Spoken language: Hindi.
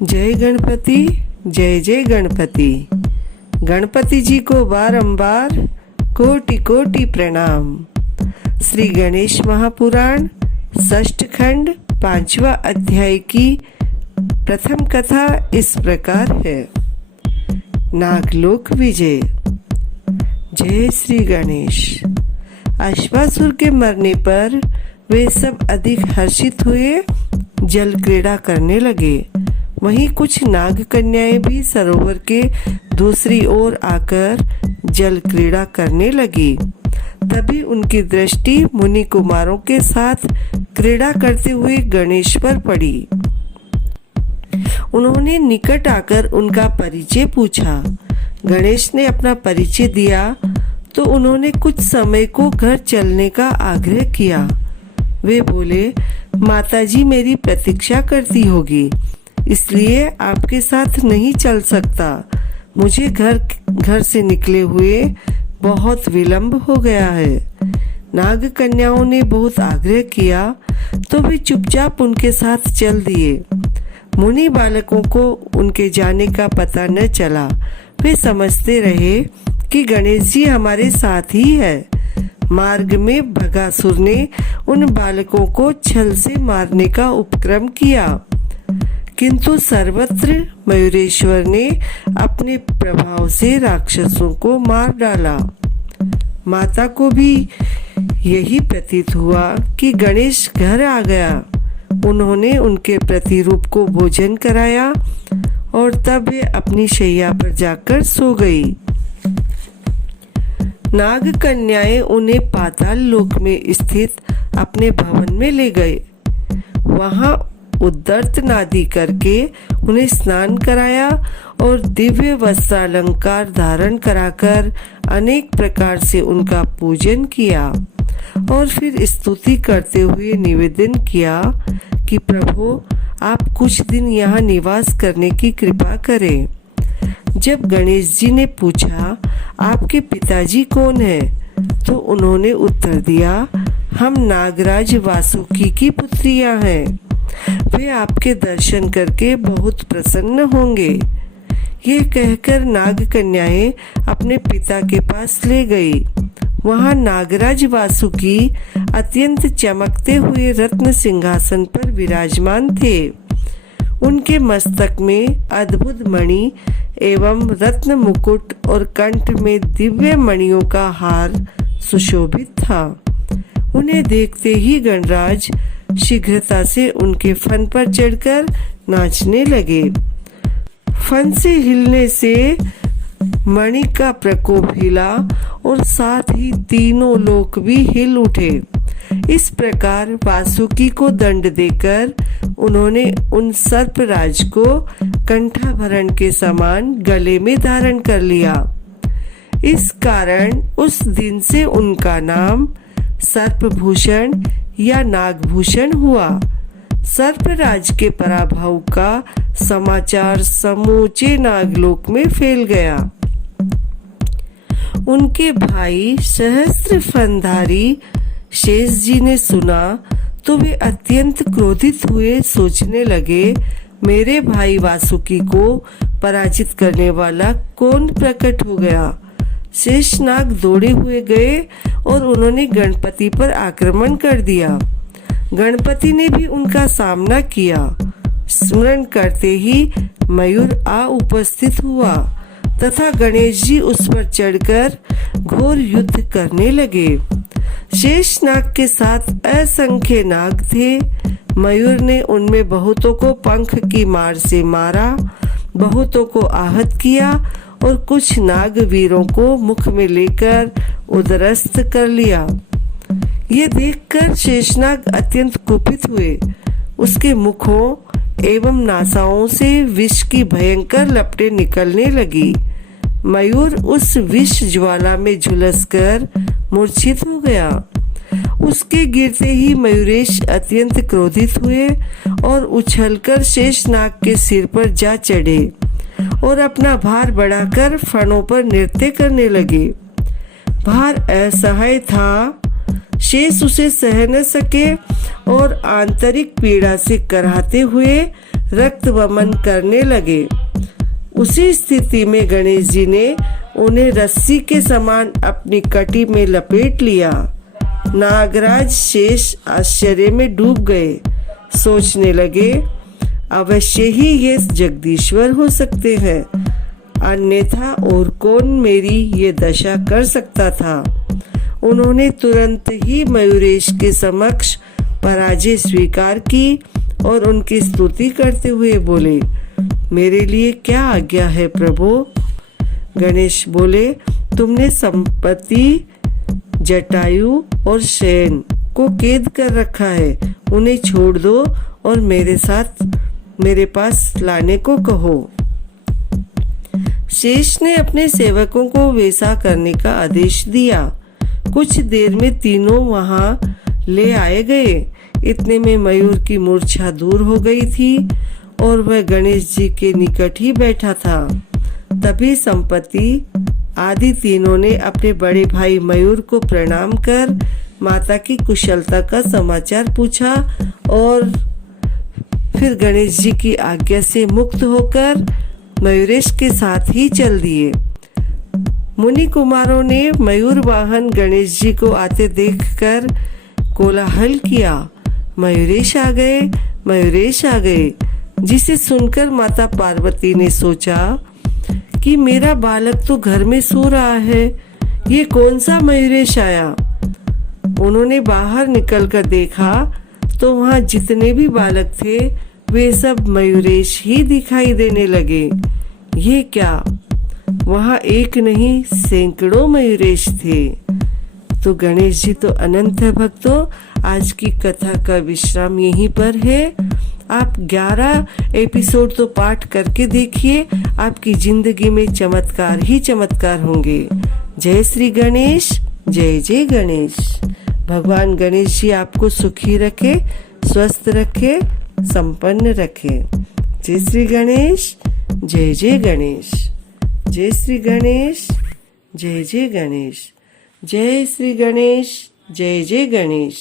जय गणपति, जय जय गणपति। गणपति जी को बारंबार कोटि कोटि प्रणाम। श्री गणेश महापुराण षष्ठ खंड 5वां अध्याय की प्रथम कथा इस प्रकार है। नागलोक विजय। जय श्री गणेश। अश्वासुर के मरने पर वे सब अधिक हर्षित हुए, जल क्रीड़ा करने लगे। वहीं कुछ नाग कन्याएं भी सरोवर के दूसरी ओर आकर जल क्रीड़ा करने लगी। तभी उनकी दृष्टि मुनि कुमारों के साथ क्रीड़ा करते हुए गणेश पर पड़ी। उन्होंने निकट आकर उनका परिचय पूछा। गणेश ने अपना परिचय दिया तो उन्होंने कुछ समय को घर चलने का आग्रह किया। वे बोले, माताजी मेरी प्रतीक्षा करती होगी, इसलिए आपके साथ नहीं चल सकता। मुझे घर से निकले हुए बहुत विलंब हो गया है। नाग कन्याओं ने बहुत आग्रह किया तो वे चुपचाप उनके साथ चल दिए। मुनि बालकों को उनके जाने का पता न चला। वे समझते रहे कि गणेश जी हमारे साथ ही है। मार्ग में भगासुर ने उन बालकों को छल से मारने का उपक्रम किया, किंतु सर्वत्र मयूरेश्वर ने अपने प्रभाव से राक्षसों को मार डाला। माता को भी यही प्रतीत हुआ कि गणेश घर आ गया। उन्होंने उनके प्रतिरूप को भोजन कराया और तब वे अपनी शैया पर जाकर सो गई। नाग कन्याएं उन्हें पाताल लोक में स्थित अपने भवन में ले गए। वहां उद्दर्त नादी करके उन्हें स्नान कराया और दिव्य वस्त्रालंकार धारण कराकर अनेक प्रकार से उनका पूजन किया और फिर स्तुति करते हुए निवेदन किया कि प्रभु आप कुछ दिन यहाँ निवास करने की कृपा करें। जब गणेश जी ने पूछा, आपके पिताजी कौन है, तो उन्होंने उत्तर दिया, हम नागराज वासुकी की पुत्रियां हैं। वे आपके दर्शन करके बहुत प्रसन्न होंगे। ये कहकर नाग कन्याएं अपने पिता के पास ले गई। वहां नागराज वासुकी अत्यंत चमकते हुए रत्न सिंहासन पर विराजमान थे। उनके मस्तक में अद्भुत मणि एवं रत्न मुकुट और कंठ में दिव्य मणियों का हार सुशोभित था। उन्हें देखते ही गणराज शीघ्रता से उनके फन पर चढ़कर नाचने लगे। फन से हिलने से मणि का प्रकोप हिला और साथ ही तीनों लोक भी हिल उठे। इस प्रकार वासुकी को दंड देकर उन्होंने उन सर्पराज को कंठाभरण के समान गले में धारण कर लिया। इस कारण उस दिन से उनका नाम सर्पभूषण या नागभूषण हुआ। सर्पराज के पराभव का समाचार समूचे नागलोक में फैल गया। उनके भाई सहस्त्र फनधारी शेष जी ने सुना तो वे अत्यंत क्रोधित हुए। सोचने लगे, मेरे भाई वासुकी को पराजित करने वाला कौन प्रकट हो गया। शेषनाग दौड़े हुए गए और उन्होंने गणपति पर आक्रमण कर दिया। गणपति ने भी उनका सामना किया। स्मरण करते ही मयूर आ उपस्थित हुआ तथा गणेश जी उस पर चढ़कर घोर युद्ध करने लगे। शेषनाग के साथ असंख्य नाग थे। मयूर ने उनमें बहुतों को पंख की मार से मारा, बहुतों को आहत किया और कुछ नाग वीरों को मुख में लेकर उद्रस्त कर लिया। ये देखकर शेषनाग अत्यंत कुपित हुए। उसके मुखों एवं नासाओं से विष की भयंकर लपटें निकलने लगी। मयूर उस विष ज्वाला में झुलसकर मूर्छित हो गया। उसके गिरते ही मयूरेश अत्यंत क्रोधित हुए और उछलकर शेषनाग के सिर पर जा चढ़े और अपना भार बढ़ाकर फणों पर नृत्य करने लगे। भार असहाय था। शेष उसे सह न सके और आंतरिक पीड़ा से कराहते हुए रक्त वमन करने लगे। उसी स्थिति में गणेश जी ने उन्हें रस्सी के समान अपनी कटी में लपेट लिया। नागराज शेष आश्चर्य में डूब गए। सोचने लगे, अवश्य ही ये जगदीश्वर हो सकते हैं, अन्यथा और कौन मेरी ये दशा कर सकता था। उन्होंने तुरंत ही मयूरेश के समक्ष पराजय स्वीकार की और उनकी स्तुति करते हुए बोले, मेरे लिए क्या आज्ञा है प्रभु। गणेश बोले, तुमने संपत्ति, जटायु और शयन को कैद कर रखा है, उन्हें छोड़ दो और मेरे पास लाने को कहो। शेष ने अपने सेवकों को वैसा करने का आदेश दिया। कुछ देर में तीनों वहां ले आए गए। इतने में मयूर की मूर्छा दूर हो गई थी और वह गणेश जी के निकट ही बैठा था। तभी संपत्ति आदि तीनों ने अपने बड़े भाई मयूर को प्रणाम कर माता की कुशलता का समाचार पूछा और फिर गणेश जी की आज्ञा से मुक्त होकर मयूरेश के साथ ही चल दिए। मुनि कुमारों ने मयूर वाहन गणेश जी को आते देखकर कोलाहल किया, मयूरेश आ गए, मयूरेश आ गए। जिसे सुनकर माता पार्वती ने सोचा कि मेरा बालक तो घर में सो रहा है, ये कौन सा मयूरेश आया। उन्होंने बाहर निकलकर देखा तो वहां जितने भी बालक थे वे सब मयूरेश ही दिखाई देने लगे। ये क्या, वहां एक नहीं सैकड़ों मयूरेश थे। तो गणेश जी तो अनंत है भक्तों। आज की कथा का विश्राम यहीं पर है। आप 11 एपिसोड तो पाठ करके देखिए, आपकी जिंदगी में चमत्कार ही चमत्कार होंगे। जय श्री गणेश, जय जय गणेश। भगवान गणेश जी आपको सुखी रखे, स्वस्थ रखे, संपन्न रखे। जय श्री गणेश, जय जय गणेश। जय श्री गणेश, जय जय गणेश। जय श्री गणेश, जय जय गणेश।